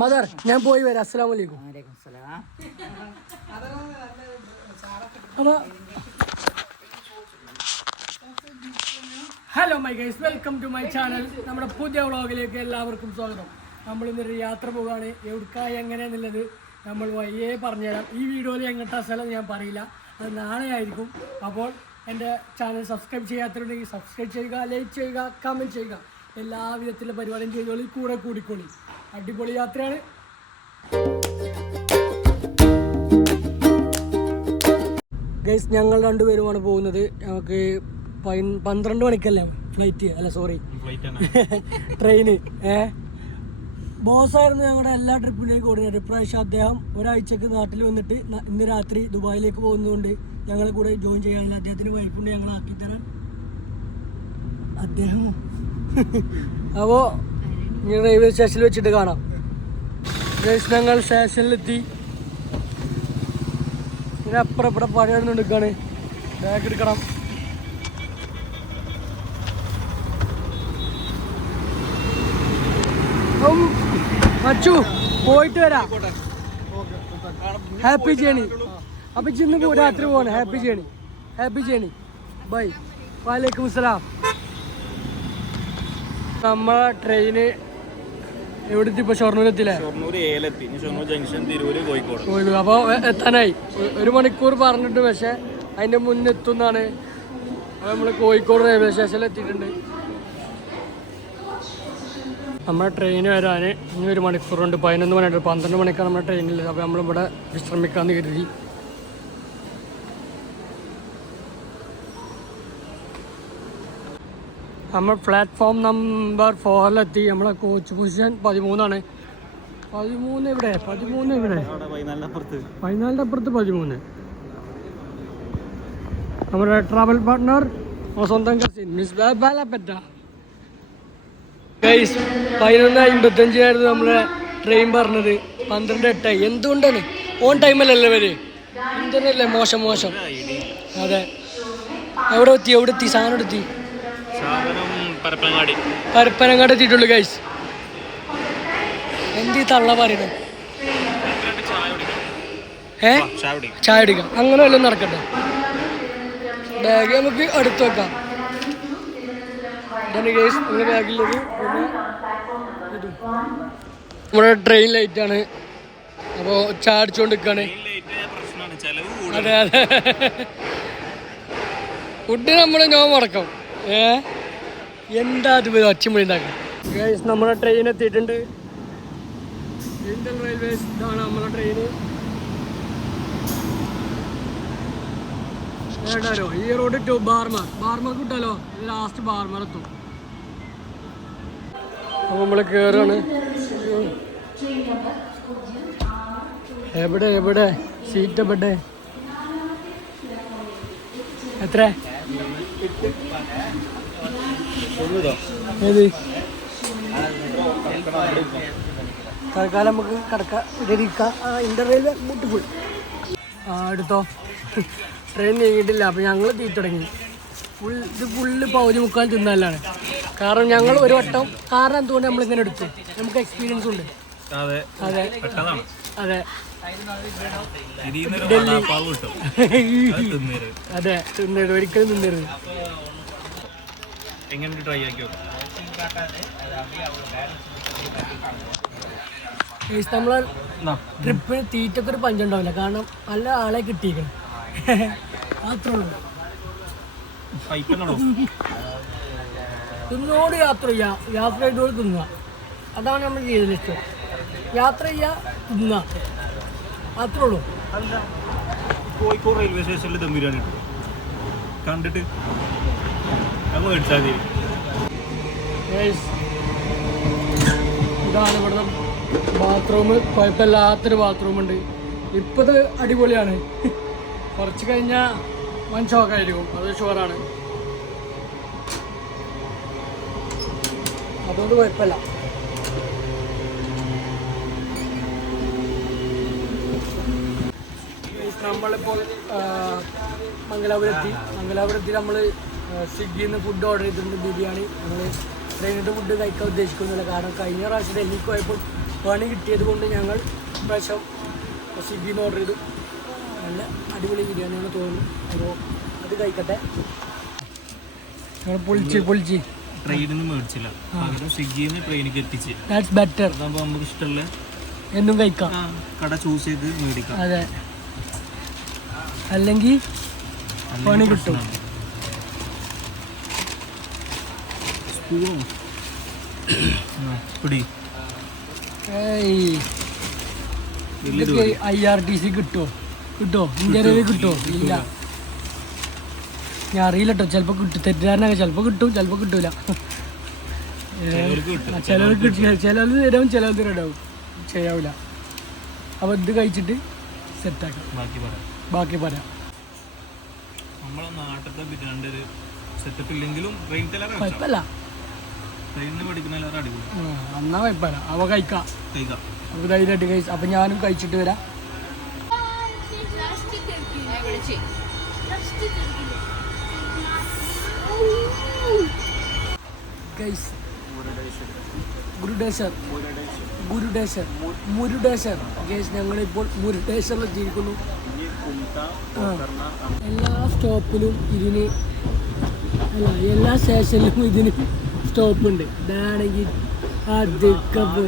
Mother ഞാൻ പോയി വരാം. അസ്സലാം വലൈക്കും സലാം. Hello. My guys welcome to my channel നമ്മുടെ പുതിയ വ്ളോഗിലേക്ക് എല്ലാവർക്കും സ്വാഗതം. നമ്മൾ ഇന്നൊരു യാത്ര പോവുകയാണ്. എവിടുക്കായി എങ്ങനെയാന്നുള്ളത് നമ്മൾ വയ്യേ പറഞ്ഞുതരാം. ഈ വീഡിയോയിൽ എങ്ങനത്തെ സ്ഥലം ഞാൻ പറയില്ല. അത് നാളെ ആയിരിക്കും അപ്പോൾ എന്റെ ചാനൽ സബ്സ്ക്രൈബ് ചെയ്യാത്തവരുണ്ടെങ്കിൽ സബ്സ്ക്രൈബ് ചെയ്യുക ലൈക്ക് ചെയ്യുക കമന്റ് ചെയ്യുക. എല്ലാ വിധത്തിലുള്ള പരിപാടിയും ചെയ്തോളി കൂടെ കൂടിക്കോളി. അടിപൊളി യാത്രയാണ്. ഗൈസ് ഞങ്ങൾ രണ്ടുപേരുമാണ് പോകുന്നത്. നമുക്ക് പന്ത്രണ്ട് മണിക്കല്ലേ ഫ്ലൈറ്റ് അല്ല സോറി ട്രെയിന് ഏ? ബോസായിരുന്നു ഞങ്ങളുടെ എല്ലാ ട്രിപ്പിലേക്കും കോർഡിനേറ്റർ ഇപ്രാവശ്യം അദ്ദേഹം ഒരാഴ്ചക്ക് നാട്ടിൽ വന്നിട്ട് ഇന്ന് രാത്രി ദുബായിലേക്ക് പോകുന്നതുകൊണ്ട് ഞങ്ങളെ കൂടെ ജോയിൻ ചെയ്യാനില്ല അദ്ദേഹത്തിന് വൈഫുണ്ട് ഞങ്ങൾ ആക്കി തരാൻ അദ്ദേഹം. അപ്പോൾ ഇനി റെയിൽവേ സ്റ്റേഷനിൽ വെച്ചിട്ട് കാണാം. ഞങ്ങൾ സ്റ്റേഷനിലെത്തി പിന്നെ അപ്പുറം ഇപ്പുറം പണിയൊന്നും എടുക്കാണ് ബാഗ് എടുക്കണം. മച്ചു പോയിട്ട് വരാം. ഹാപ്പി ജേണി അപ്പൊ ഇന്ന് രാത്രി പോകണം happy journey happy journey bye വാലേക്കും സലാം നമ്മളെ ട്രെയിന് ഇപ്പൊ? ഷൊർണൂർ എത്തില്ലേ ഷൊർണൂർ ഏലെത്തി. ഇനി ഷൊർണൂർ ജംഗ്ഷൻ തിരൂര് കോഴിക്കോട്. പോയത് അപ്പോൾ എത്താനായി. ഒരു മണിക്കൂർ പറഞ്ഞിട്ട് പക്ഷെ അതിന്റെ മുന്നെത്തുന്നാണ്. നമ്മൾ നമ്മൾ കോഴിക്കോട് റെയിൽവേ സ്റ്റേഷനിൽ എത്തിയിട്ടുണ്ട്. നമ്മുടെ ട്രെയിൻ വരാൻ ഇനി ഒരു മണിക്കൂറുണ്ട്. പതിനൊന്ന് മണിയുണ്ട് പന്ത്രണ്ട് മണിക്കാണ് നമ്മുടെ ട്രെയിനിൽ അപ്പോൾ നമ്മളിവിടെ വിശ്രമിക്കാമെന്ന് കരുതി. നമ്മൾ പ്ലാറ്റ്ഫോം നമ്പർ ഫോറിലെത്തി നമ്മളെ കോച്ച് പൊസിഷൻ പതിമൂന്നാണ്. പതിമൂന്ന് ഇവിടെ പതിമൂന്ന് ഇവിടെ പതിനാലിന്റെ അപ്പുറത്ത് പതിമൂന്ന്. നമ്മുടെ ട്രാവൽ പാർട്ട്ണർ സ്വന്തം കസിൻ മിസ് ബാലപ്പറ്റ. ഗൈസ് പതിനൊന്ന് അമ്പത്തഞ്ചായിരുന്നു നമ്മളെ ട്രെയിൻ പറഞ്ഞത്. പന്ത്രണ്ട് എട്ടായി എന്തുകൊണ്ടാണ്? ഓൺ ടൈമല്ലല്ലേ ഇവർ. എന്തിനല്ലേ മോശം മോശം. അതെ. എവിടെ എത്തി? എവിടെ എത്തി? സാധനം സാധനം പരപ്പനങ്ങാടി. എത്തിയിട്ടുള്ളൂ ഗൈസ് എന്ത് ഈ തള്ള പറയണേ ഏ? ചായ അടിക്കാം അങ്ങനെ വല്ലതും നടക്കട്ടെ. ബാഗ് നമുക്ക് അടുത്ത് വെക്കാം. ഇതാണ് കേസ് നമ്മുടെ ബാഗിലുള്ളത്. നമ്മുടെ ട്രെയിൻ ലൈറ്റ് ആണ്. അപ്പോൾ ചായ അടിച്ചുകൊണ്ട് നിൽക്കുകയാണ് അതെ അതെ. ഫുഡ് നമ്മൾ ഞാൻ മുടക്കം. ഏ? എന്താ അത് ഒച്ചമൊഴി ഉണ്ടാക്കും ഗൈസ് നമ്മുടെ ട്രെയിൻ എത്തിയിട്ടുണ്ട്. ഇന്ത്യൻ റെയിൽവേസ് ഇതാണ് നമ്മുടെ ട്രെയിന് ഏടാലോ ഈ റോഡ് ടു ബാർമർ ബാർമർ കിട്ടാലോ? ഇത് ലാസ്റ്റ് ബാർമർ എത്തും. അപ്പോൾ നമ്മൾ കയറാണ് എവിടെ എവിടെ? സീറ്റ് എവിടെ? എത്ര? ഏത്? തൽക്കാലം നമുക്ക് കിടക്കാം ഇരിക്കാം മുട്ട് ആ എടുത്തോ. ട്രെയിൻ നീങ്ങിയിട്ടില്ല. അപ്പോൾ ഞങ്ങൾ തീ തുടങ്ങി. ഫുൾ ഇത് ഫുള്ള് പൗരി മുക്കാൽ തിന്നാലാണ്. കാരണം ഞങ്ങൾ ഒരു വട്ടം കാരണം എന്തുകൊണ്ട് നമ്മളിങ്ങനെ എടുത്തു? നമുക്ക് എക്സ്പീരിയൻസ് ഉണ്ട്. അതെ. അതെ. അതെ. അതെ തിന്നരുത്. ഒരിക്കലും തിന്നരുത്. എങ്ങനെ ട്രൈ ആക്കി നമ്മളെ ട്രിപ്പിന് തീറ്റക്ക് ഒരു പഞ്ചുണ്ടാവില്ല. കാരണം നല്ല ആളെ കിട്ടിയിരിക്കണം. ഉള്ളൂ. തിന്നോട് യാത്ര ചെയ്യാം. യാത്ര ചെയ്തോട് തിന്നുക അതാണ് നമ്മൾ ചെയ്തത് ഇഷ്ടം. യാത്ര ചെയ്യുക തിന്നുക അത്രേ ഉള്ളൂ. കോഴിക്കോട് റെയിൽവേ സ്റ്റേഷനിൽ ദം ബിരിയാണി കിട്ടും കണ്ടിട്ട് അത് മേടിച്ചാൽ മതി. ഇതാണ് ഇവിടുത്തെ ബാത്റൂം കുഴപ്പമില്ലാത്തൊരു ബാത്റൂം ഉണ്ട്. ഇപ്പത് അടിപൊളിയാണ്. കുറച്ച് കഴിഞ്ഞാൽ വൻ ഷോക്കായിരിക്കും അത് ഷുവറാണ് അതുകൊണ്ട് കുഴപ്പമില്ല. നമ്മളിപ്പോൾ മംഗലാപുരത്തി മംഗലാപുരത്തി നമ്മൾ സ്വിഗ്ഗിയിൽ നിന്ന് ഫുഡ് ഓർഡർ ചെയ്തിട്ടുണ്ട് ബിരിയാണി. നമ്മൾ ട്രെയിനിന്റെ ഫുഡ് കഴിക്കാൻ ഉദ്ദേശിക്കുന്നില്ല. കാരണം കഴിഞ്ഞ പ്രാവശ്യം ഡൽഹിക്ക് പോയപ്പോൾ പണി കിട്ടിയത് കൊണ്ട് ഞങ്ങൾ പ്രാവശ്യം സ്വിഗ്ഗിയിൽ നിന്ന് ഓർഡർ ചെയ്തു. നല്ല അടിപൊളി ബിരിയാണിയാണ് തോന്നുന്നു. അപ്പോൾ അത് കഴിക്കട്ടെ. പൊളിച്ച് പൊളിച്ച്. ട്രെയിനിൽ നിന്ന് മേടിച്ചില്ല. പകരം സ്വിഗ്ഗിയിൽ നിന്ന് ട്രെയിനിലേക്ക് എത്തിച്ച്. ദാറ്റ്സ് ബെറ്റർ നമുക്ക് ഇഷ്ടമുള്ള എന്നും കഴിക്കാം. കട ചൂസ് ചെയ്ത് മേടിക്കാം. അതെ. അല്ലെങ്കിൽ പണി കിട്ടും. ഐ ആർ ടി സി കിട്ടുമോ കിട്ടുമോ ഇന്ത്യയിൽ കിട്ടുമോ ഇല്ല. ഞാൻ അറിയില്ല കേട്ടോ ചിലപ്പോൾ കിട്ടും. തെറ്റിദ്ധാരണ ചിലപ്പോൾ കിട്ടും ചിലപ്പോൾ കിട്ടൂല. ചിലവർക്ക് കിട്ടില്ല ചിലർ തരാവും ചിലവർ തരാവും ചെയ്യാവില്ല അപ്പോൾ ഇത് കഴിച്ചിട്ട് സെറ്റാക്കാം ബാക്കി പറയാം. ബാക്കി പറയാം നമ്മളെ നാട്ടിലത്തെ ബിരിയാണിന്റെ ഒരു സെറ്റപ്പ് ഇല്ലെങ്കിലും ട്രെയിൻ കുഴപ്പമില്ല. ട്രെയിനിന് പഠിക്കുന്ന എല്ലാവരും അടിപൊളി. എന്നാ കുഴപ്പമില്ല. അവ കഴിക്കാം. കഴിക്കാം. നമുക്ക് ധൈര്യമായിട്ട് കഴിച്ച്. അപ്പം ഞാനും കഴിച്ചിട്ട് വരാം. ഗൈസ് ഗുരുഡേശ്വർ ഗുരുഡേശ്വർ മുരുഡേശ്വർ ഗൈസ് ഞങ്ങളിപ്പോൾ മുരുഡേശ്വറിൽ ജീവിക്കുന്നു. എല്ലാ സ്റ്റോപ്പിലും ഇതിന് അല്ല എല്ലാ സ്റ്റേഷനിലും ഇതിന് സ്റ്റോപ്പുണ്ട്. ഇതാണെങ്കിൽ അത് കപ്പ്.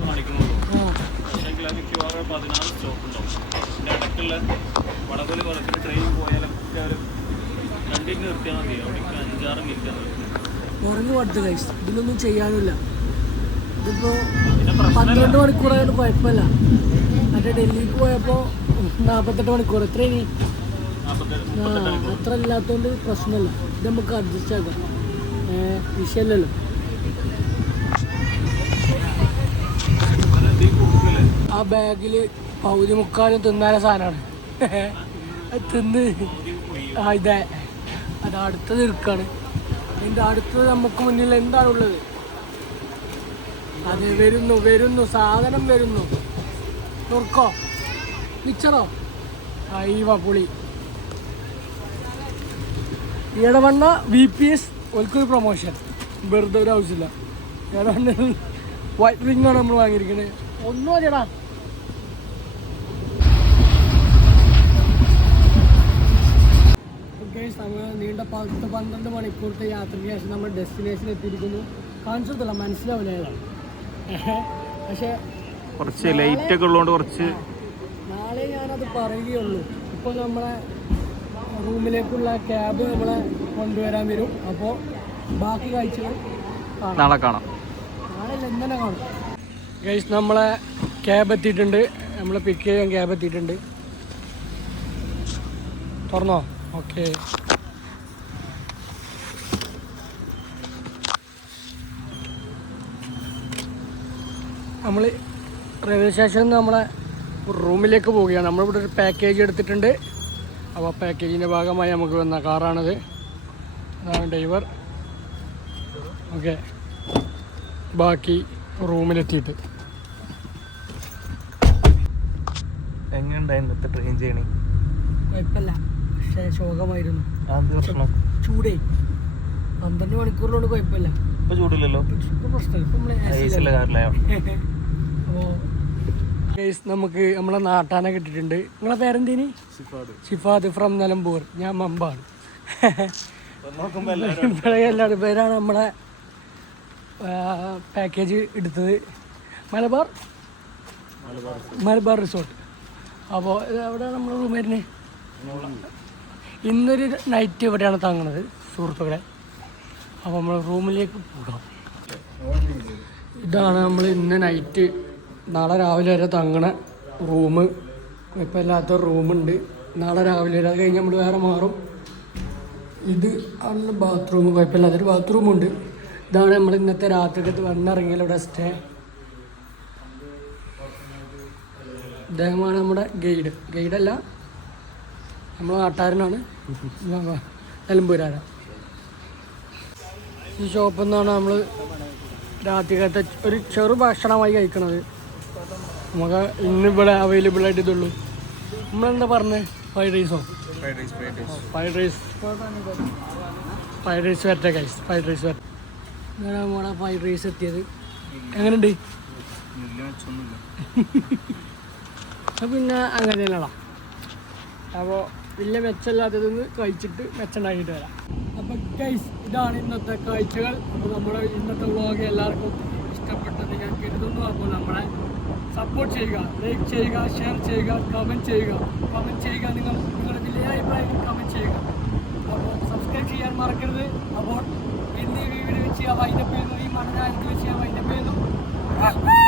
കാണിക്കണുള്ളൂ ആ. അല്ലെങ്കിൽ അത് മിക്കവാറും സ്റ്റോപ്പ് ഉണ്ടാവും പിന്നെ ഇടയ്ക്കുള്ള വടകൊലി ട്രെയിൻ പോയാലൊക്കെ നിർത്തിയാൽ മതി മിനിറ്റ് പടുത്ത് കഴിച്ചു ഇതിലൊന്നും ചെയ്യാനില്ല. ഇതിപ്പോ പന്ത്രണ്ട് മണിക്കൂറായിട്ട് കുഴപ്പമില്ല. മറ്റേ ഡൽഹിക്ക് പോയപ്പോ നാൽപ്പത്തെട്ട് മണിക്കൂർ. എത്ര അത്ര ഇല്ലാത്തതുകൊണ്ട് പ്രശ്നമില്ല. ഇത് നമുക്ക് അഡ്ജസ്റ്റ് ആക്കാം. വിഷയമല്ലല്ലോ. ആ ബാഗിൽ പകുതി മുക്കാലും തിന്നാല സാധനമാണ്. തിന്ന്. ഇതേ. അത് അടുത്തത് ഇരിക്കാണ് അതിന്റെ അടുത്തത് നമുക്ക് മുന്നിൽ എന്താണുള്ളത് അത് വരുന്നു വരുന്നു സാധനം വരുന്നു. തുർക്കോ മിച്ചറോ? അയ്യവ പുളി. ഇടവണ്ണ വി പി എസ് ഒൽക്കൊരു പ്രൊമോഷൻ വെറുതെ ഒരു ആവശ്യമില്ല. ഇടവണ്ണ വൈറ്റ് റിംഗ് ആണ് നമ്മൾ വാങ്ങിയിരിക്കുന്നത് ഒന്നും ചേടാ നമ്മൾ നീണ്ട പത്ത് പന്ത്രണ്ട് മണിക്കൂറത്തെ യാത്രയ്ക്ക് ശേഷം നമ്മൾ ഡെസ്റ്റിനേഷൻ എത്തിയിരിക്കുന്നു. കാണിച്ചിട്ടില്ല മനസ്സിലാവില്ല ഏതാണ് പക്ഷേ കുറച്ച് ലൈറ്റ് ഒക്കെ ഉള്ളതുകൊണ്ട് കുറച്ച് നാളെ ഞാനത് പറയുകയുള്ളൂ. ഇപ്പോൾ നമ്മളെ റൂമിലേക്കുള്ള ക്യാബ് നമ്മളെ കൊണ്ടുവരാൻ വരും. അപ്പോൾ ബാക്കി കാഴ്ചകൾ നാളെ കാണാം. നാളെ ഇന്നലെ കാണാം. ഗൈസ് നമ്മളെ ക്യാബ് എത്തിയിട്ടുണ്ട്. നമ്മളെ പിക്ക് ചെയ്യാൻ ക്യാബ് എത്തിയിട്ടുണ്ട്. തുറന്നോ? ഓക്കെ നമ്മൾ റെയിൽവേ സ്റ്റേഷനിൽ നിന്ന് നമ്മളെ റൂമിലേക്ക് പോവുകയാണ്. നമ്മളിവിടെ ഒരു പാക്കേജ് എടുത്തിട്ടുണ്ട്. അപ്പോൾ പാക്കേജിന്റെ ഭാഗമായി നമുക്ക് വന്ന കാറാണിത്. അതാണ് ഡ്രൈവർ ഓക്കെ. ബാക്കി റൂമിലെത്തിയിട്ട്. എങ്ങനെയുണ്ടായിരുന്നു ട്രെയിൻ ചെയ്യണേ കുഴപ്പമില്ല. പക്ഷേ ശോകമായിരുന്നു. ചൂടേ. പന്ത്രണ്ട് മണിക്കൂറിലോട് കുഴപ്പമില്ല. ഇപ്പൊ ചൂടില്ലല്ലോ? ഇപ്പൊ പ്രശ്നമില്ല നമുക്ക് നമ്മളെ നാട്ടാനെ കിട്ടിയിട്ടുണ്ട്. നിങ്ങളെ പേരെന്തേനി? ഷിഫാദ് ഫ്രം നിലമ്പൂർ. ഞാൻ മമ്പാണ് എല്ലാവരും പേരാണ് നമ്മളെ പാക്കേജ് എടുത്തത്. മലബാർ? മലബാർ റിസോർട്ട്. അപ്പോൾ അവിടെ നമ്മൾ റൂം വരുന്നത് ഇന്നൊരു നൈറ്റ് ഇവിടെയാണ് തങ്ങുന്നത് സുഹൃത്തുക്കളെ. അപ്പോൾ നമ്മൾ റൂമിലേക്ക് പോകാം. ഇതാണ് നമ്മൾ ഇന്ന് നൈറ്റ് നാളെ രാവിലെ വരെ തങ്ങണ റൂം ഇപ്പം ഇല്ലാത്ത റൂമുണ്ട് നാളെ രാവിലെ വരെ. അത് കഴിഞ്ഞ് നമ്മൾ വേറെ മാറും. ഇത് ആണ് ബാത്റൂം കുഴപ്പമില്ലാത്തൊരു ബാത്റൂമുണ്ട് ഇതാണ് നമ്മൾ ഇന്നത്തെ രാത്രിക്കത്ത് വന്നിറങ്ങിയാൽ ഇവിടെ സ്റ്റേ ഇദ്ദേഹമാണ് നമ്മുടെ ഗൈഡ്. ഗൈഡല്ല നമ്മൾ നാട്ടുകാരനാണ്. നിലമ്പൂരാരാണ് ഈ ഷോപ്പിൽ നിന്നാണ് നമ്മൾ രാത്രിക്കത്തെ ഒരു ചെറു ഭക്ഷണമായി കഴിക്കണത്. നമുക്ക് ഇന്ന് ഇവിടെ അവൈലബിൾ ആയിട്ട് ഇതുള്ളൂ. നമ്മളെന്താ പറഞ്ഞത് ഫ്രൈഡ് റൈസോ ഫ്രൈഡ് റൈസ് ഫ്രൈഡ് റൈസ് വരട്ടെ കൈസ് ഫ്രൈഡ് റൈസ് വരട്ടെ. ഇതാണ് നമ്മളെ ഫ്രൈഡ് റൈസ് എത്തിയത്. എങ്ങനെയുണ്ട്? പിന്നെ അങ്ങനെ തന്നെയാണോ അപ്പോൾ വലിയ മെച്ചമില്ലാത്തതൊന്ന് കഴിച്ചിട്ട് മെച്ചമുണ്ടാക്കിയിട്ട് വരാം. അപ്പോൾ ഗൈസ് ഇതാണ് ഇന്നത്തെ കാഴ്ചകൾ. അപ്പോൾ നമ്മുടെ ഇന്നത്തെ വ്ളോഗ് എല്ലാവർക്കും ഇഷ്ടപ്പെട്ടെന്ന് ഞാൻ കരുതുന്നു. അപ്പോൾ നമ്മളെ സപ്പോർട്ട് ചെയ്യുക ലൈക്ക് ചെയ്യുക ഷെയർ ചെയ്യുക കമന്റ് ചെയ്യുക. കമന്റ് ചെയ്യുക നിങ്ങൾ നിങ്ങളുടെ വലിയ കമന്റ് ചെയ്യുക. അപ്പോൾ സബ്സ്ക്രൈബ് ചെയ്യാൻ മറക്കരുത്. അപ്പോൾ ഇന്ന് വീട് വെച്ച് ആ വൈന്റെ പേരുന്നു ഈ മണ്ണായിട്ട് വെച്ച് ആ വൈന്റെ പേരുന്നു